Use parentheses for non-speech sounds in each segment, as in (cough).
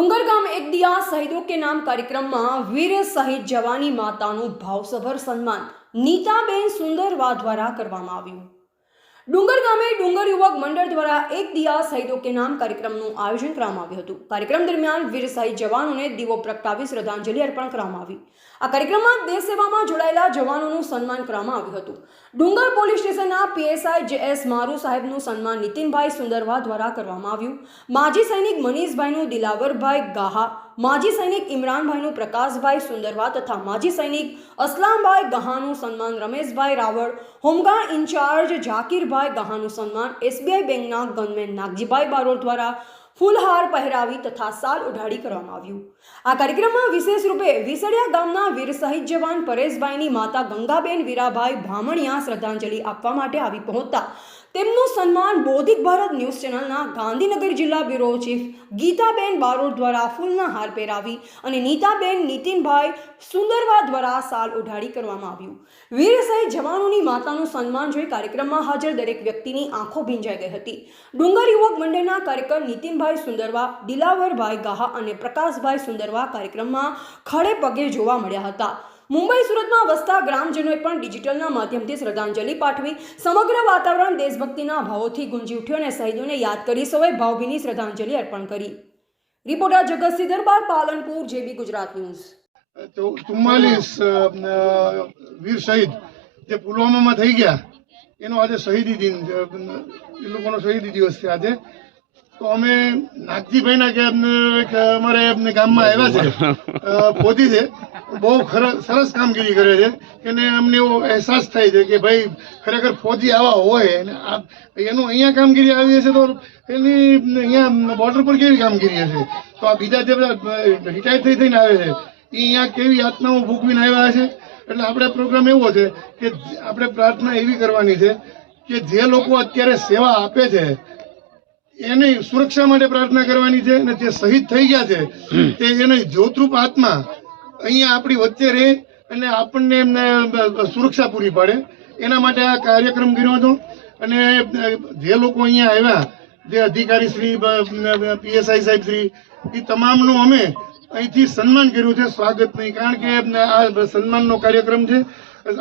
ડુંગર ગામ એક દિયા શહીદો કે નામ કાર્યક્રમમાં વીર શહીદ જવાની માતાનું ભાવસભર સન્માન નીતાબેન સુંદરવા દ્વારા કરવામાં આવ્યું. ડુંગર ગામે ડુંગર યુવક મંડળ દ્વારા એક દિયા શહીદો કે નામ કાર્યક્રમનું આયોજન કરવામાં આવ્યું હતું. કાર્યક્રમ દરમિયાન વીર શહીદ જવાનોને દીવો પ્રગટાવી શ્રદ્ધાંજલિ અર્પણ કરવામાં આવી. આ કાર્યક્રમમાં દેશ સેવામાં જોડાયેલા જવાનોનું સન્માન કરવામાં આવ્યું હતું. ડુંગર પોલીસ સ્ટેશનના પીએસઆઈ જે એસ મારુ સાહેબનું સન્માન નીતિનભાઈ સુંદરવા દ્વારા કરવામાં આવ્યું. માજી સૈનિક મનીષભાઈનું દિલાવરભાઈ ગાહા માજી સૈનિક ઇમરાનભાઈનું પ્રકાશભાઈ સુંદરવા તથા માજી સૈનિક અસલામભાઈ ગહાનું સન્માન, Rameshbhai Raval, home guard incharge Zakirbhai ગહાનું સન્માન, એસબીઆઈ બેંકના ગનમેન નાગજીભાઈ બારોટ દ્વારા ફૂલહાર પહેરાવી તથા સાલ ઉઢાડી કરવામાં આવ્યું. આ કાર્યક્રમમાં વિશેષ રૂપે વિસડિયા ગામના વીર શહીદ જવાન પરેશભાઈની માતા ગંગાબેન વીરાભાઈ ભામણિયા શ્રદ્ધાંજલિ આપવા માટે આવી પહોંચતા તેમનું સન્માન બૌદ્ધિક ભારત ન્યૂઝ ચેનલના ગાંધીનગર જિલ્લા બ્યુરો ચીફ ગીતાબેન બારોટ દ્વારા ફૂલના હાર પહેરાવી અને નીતાબેન નીતિનભાઈ સુંદરવા દ્વારા સાલ ઉઢાડી કરવામાં આવ્યું. વીર સહિત જવાનોની માતાનું સન્માન જોઈ કાર્યક્રમમાં હાજર દરેક વ્યક્તિની આંખો ભીંજાઈ ગઈ હતી. ડુંગર યુવક મંડળના કાર્યકર નીતિનભાઈ સુંદરવા, દિલાવરભાઈ ગાહા અને પ્રકાશભાઈ સુંદરવા કાર્યક્રમમાં ખડે પગે જોવા મળ્યા હતા. મુંબઈ સુરતમાં વસતા ગ્રામજનોએ પણ ડિજિટલના માધ્યમથી શ્રદ્ધાંજલિ પાઠવી સમગ્ર વાતાવરણ દેશભક્તિના ભાવોથી ગુંજી ઉઠ્યું અને શહીદોને યાદ કરી સૌએ ભાવભીની શ્રદ્ધાંજલિ અર્પણ કરી. Reporter Jagatsinh Darbar Palanpur JB Gujarat news. ચુમ્માલીસ વીર શહીદ જે પુલવામામાં થઈ ગયા એનો આજે શહીદી દિન એ લોકોનો શહીદી દિવસ છે આજે. તો અમે નાગજીભાઈના કે અમને અમારે એમને ગામમાં આવ્યા છે અ, (laughs) છે. બહુ સરસ કામગીરી કરે છે એને અમને એવો અહેસાસ થાય છે કે ભાઈ, ખરેખર ફોજી આવા હોય અને એનું અહીંયા કામગીરી આવી હશે તો એની અહીંયા બોર્ડર પર કેવી કામગીરી હશે? તો આ બીજા જે બધા રિટાયર થઈ થઈને આવે છે એ અહીંયા કેવી યાતનાઓ ભોગવીને આવ્યા છે એટલે આપણે પ્રોગ્રામ એવો છે કે આપણે પ્રાર્થના એવી કરવાની છે કે જે લોકો અત્યારે સેવા આપે છે, એની સુરક્ષા માટે પ્રાર્થના કરવાની છે અને જે શહીદ થઈ ગયા છે, તે એને જ્યોતરૂપ આત્મા અહીંયા આપણી વચ્ચે રહે અને આપણને એમને સુરક્ષા પૂરી પાડે. એના માટે આ કાર્યક્રમ કર્યો હતો. અને જે લોકો અહીંયા આવ્યા, જે અધિકારી શ્રી પીએસઆઈ સાહેબ શ્રી, એ તમામનું અમે અહીંથી સન્માન કર્યું છે સ્વાગત નહીં. કારણ કે આ સન્માનનો કાર્યક્રમ છે.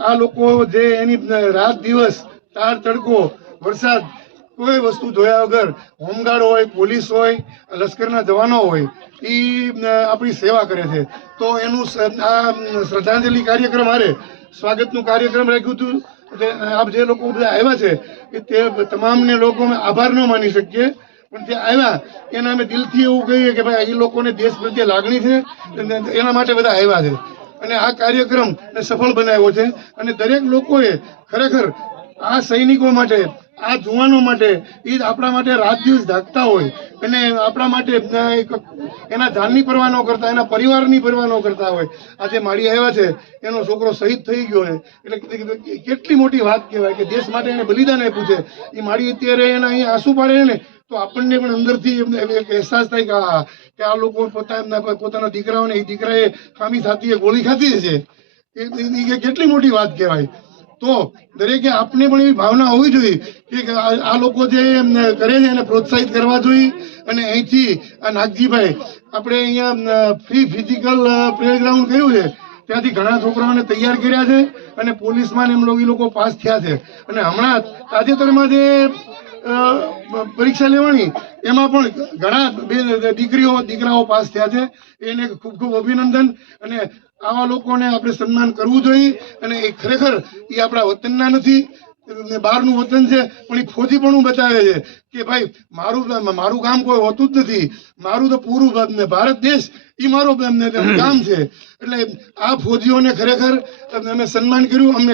આ લોકો જે એની રાત દિવસ તાર તડકો વરસાદ કોઈ વસ્તુ જોયા વગર હોમગાર્ડ હોય, પોલીસ હોય, લશ્કરના જવાનો હોય એ આપણી સેવા કરે છે. તો એનું આ શ્રદ્ધાંજલિ કાર્યક્રમ હારે સ્વાગતનું કાર્યક્રમ રાખ્યું હતું. એટલે આપ જે લોકો બધા આવ્યા છે કે તે તમામને લોકો આભાર ન માની શકીએ. પણ તે આવ્યા, એના અમે દિલથી એવું કહીએ કે ભાઈ એ લોકોને દેશ પ્રત્યે લાગણી છે એના માટે બધા આવ્યા છે. અને આ કાર્યક્રમ સફળ બનાવ્યો છે. અને દરેક લોકોએ ખરેખર આ સૈનિકો માટે, આ જુવાનો માટે એ આપણા માટે રાત દિવસ જાગતા હોય. અને આપણા માટે એના જાનની પરવા ન કરતા, એના પરિવારની પરવા ન કરતા હોય. આજે માળી આવ્યા છે, એનો છોકરો શહીદ થઈ ગયો છે. એટલે કેટલી મોટી વાત કહેવાય કે દેશ માટે એને બલિદાન આપ્યું છે. એ માળી અત્યારે એના અહીંયા આંસુ પાડે ને, તો આપણને પણ અંદરથી એક અહેસાસ થાય કે આ કે આ લોકો પોતાના પોતાના દીકરાઓને એ દીકરાએ ખામી એ ગોળી ખાધી છે. એ કેટલી મોટી વાત કહેવાય. તો દરેકે આપને પણ એવી ભાવના હોવી જોઈએ કે આ લોકો જે કરે છે એને પ્રોત્સાહિત કરવા જોઈએ. અને અહીંથી આ નાગજીભાઈ, આપણે અહીંયા ફ્રી ફિઝિકલ પ્લેગ્રાઉન્ડ કર્યું છે. ત્યાંથી ઘણા છોકરાઓને તૈયાર કર્યા છે અને પોલીસમાં એમ લોકો, એ લોકો પાસ થયા છે. અને હમણાં તાજેતરમાં જે પરીક્ષા લેવાની, એમાં પણ ઘણા બે દીકરીઓ, દીકરાઓ પાસ થયા છે. એને ખૂબ ખૂબ અભિનંદન. અને આવા લોકોને આપણે સન્માન કરવું જોઈએ અને એ ખરેખર એ આપણા વતનના નથી બહારનું વતન છે, પણ એ પણ બતાવે છે કે ભાઈ, મારું મારું કામ કોઈ હોતું જ નથી. મારું તો પૂરું ભારત દેશ, એ મારો કામ છે. એટલે આ ફોજીઓને ખરેખર અમે સન્માન કર્યું, અમને